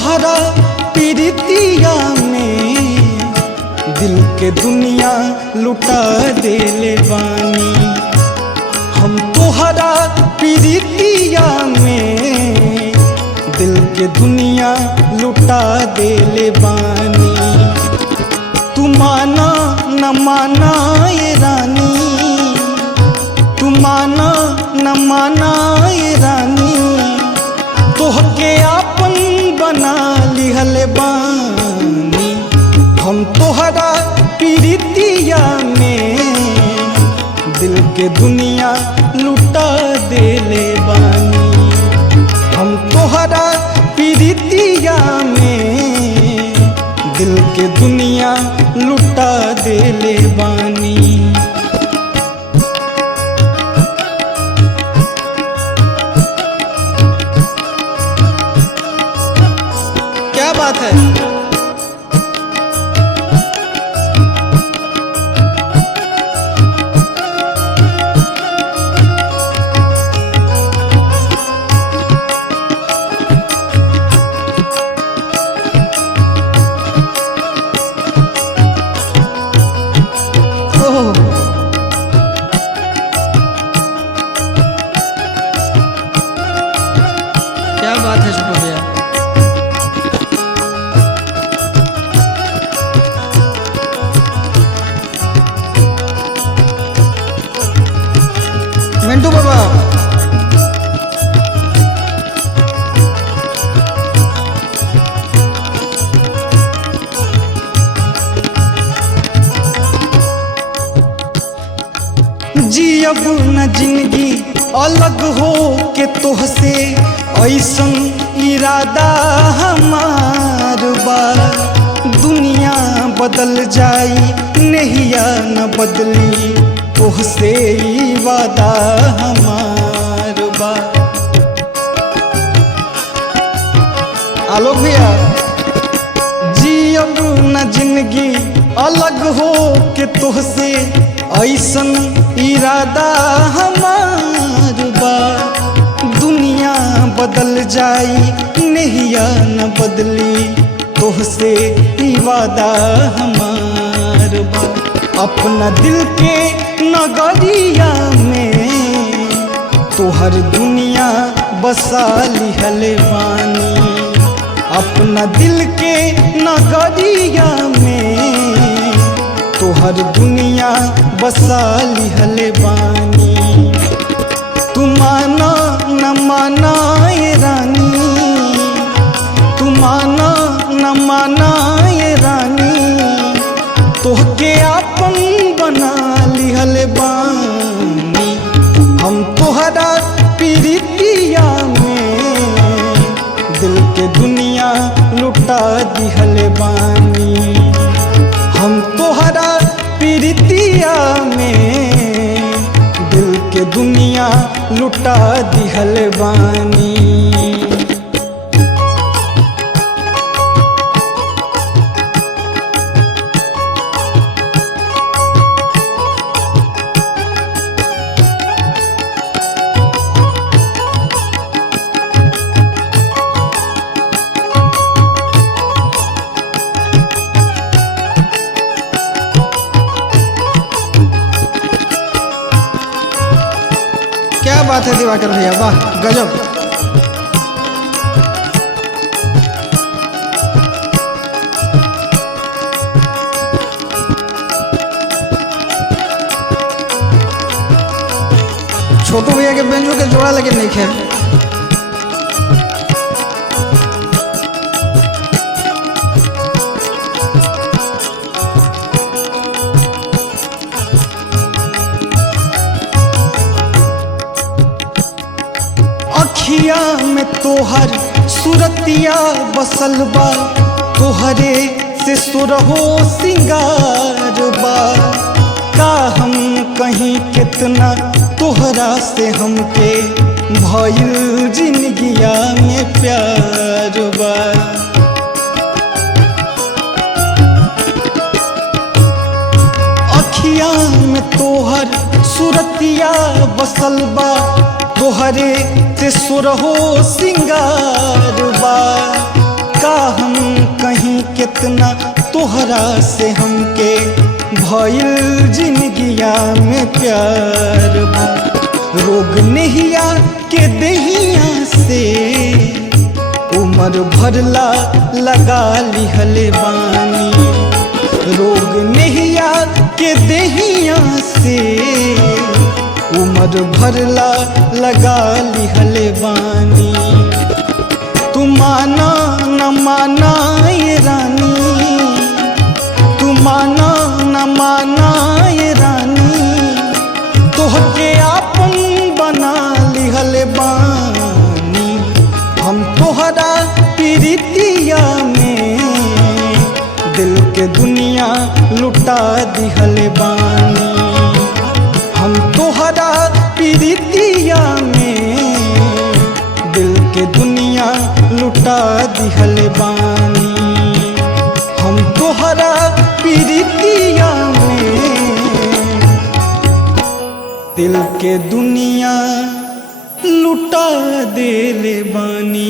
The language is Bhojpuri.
तोहरा प्रीतिया में दिल के दुनिया लुटा देले बानी। हम तोहरा प्रीतिया में दिल के दुनिया लुटा देले बानी। तू माना न माना ये रानी, तू माना न माना ये रानी, तोहके आपन बना लिहल बानी। हम तोहरा प्रीतिया में दिल के दुनिया लुटा देले बानी। हम तोहरा प्रीतिया में दिल के दुनिया लुटा देले बानी। क्या बात है? क्या बात है छोटू भैया? मिंटू बाबा जियब न जिंदगी अलग हो के तोहसे, ऐसन इरादा हमार बा। दुनिया बदल जाई नहिया न बदली, तोहसे ई वादा हमार बा। आलोक भैया जियब न जिंदगी अलग हो के तोहसे, ऐसन इरादा हमार बा। दुनिया बदल जाई नहिया न बदली, तोहसे ई वादा हमार बा। अपना दिल के नगरिया में तोहर दुनिया बसा लिहल बानी। अपना दिल के नगरिया में तोहर दुनिया बसा लिहल बानी। तू माना न माना ये रानी, तू माना न माना ये रानी, तोहके आपन बना लिहल बानी। हम तोहरा प्रीतिया में दिल के दुनिया लुटा दिहल बानी। हम तोहरा प्रीतिया में दिल के दुनिया लुटा दिहल बानी। क्या बात है दिवाकर भैया, वाह गजब। छोटू भैया के बेंजो के जोड़ा लेकिन नहीं खे। अखिया में तोहर सूरतिया बसल बा, तोहरे से सुरहो सिंगार बा। का हम कहीं कितना तोहरा से हमके भइल जिंदगिया में प्यार बा। अखिया में तोहर सूरतिया बसल बा, तोहरे से सुरहो सिंगार बा। का कहीं कितना तोहरा से हमके भइल जिंदगिया में प्यार बा। रोग नहिया के देहिया से उम्र भरला लगा लिहले बानी। रोग नहिया के देहिया से उम्र भरला लगा लिहले बानी। तू माना न माना ये रानी, तू माना न माना ये रानी, तोहके आपन बना लिहले बानी। हम तोहरा प्रीतिया में दिल के दुनिया लुटा दिहले बानी। हम तोहरा प्रीतिया में दिल के दुनिया लुटा दिहले बानी। हम तोहरा प्रीतिया में दिल के दुनिया लुटा देले बानी।